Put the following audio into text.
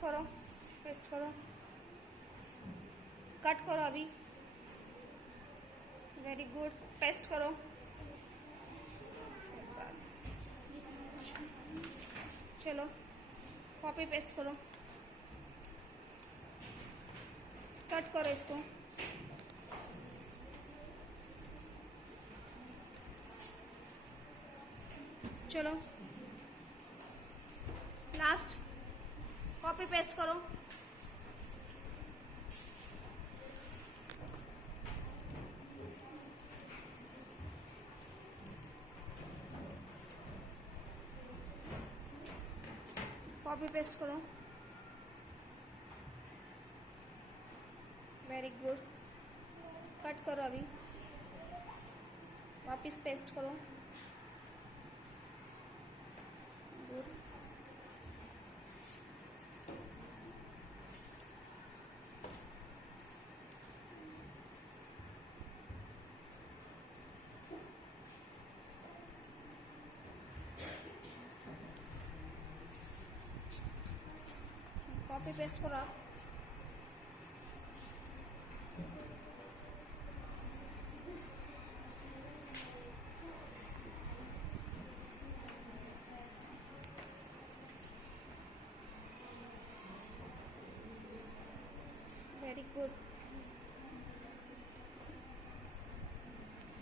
करो, पेस्ट करो, कट करो अभी। वेरी गुड, पेस्ट करो बस। चलो कॉपी पेस्ट करो, कट करो इसको। चलो लास्ट, कॉपी पेस्ट करो, कॉपी पेस्ट करो। वेरी गुड, कट करो अभी, वापिस पेस्ट करो। गुड, कॉपी पेस्ट करो आप।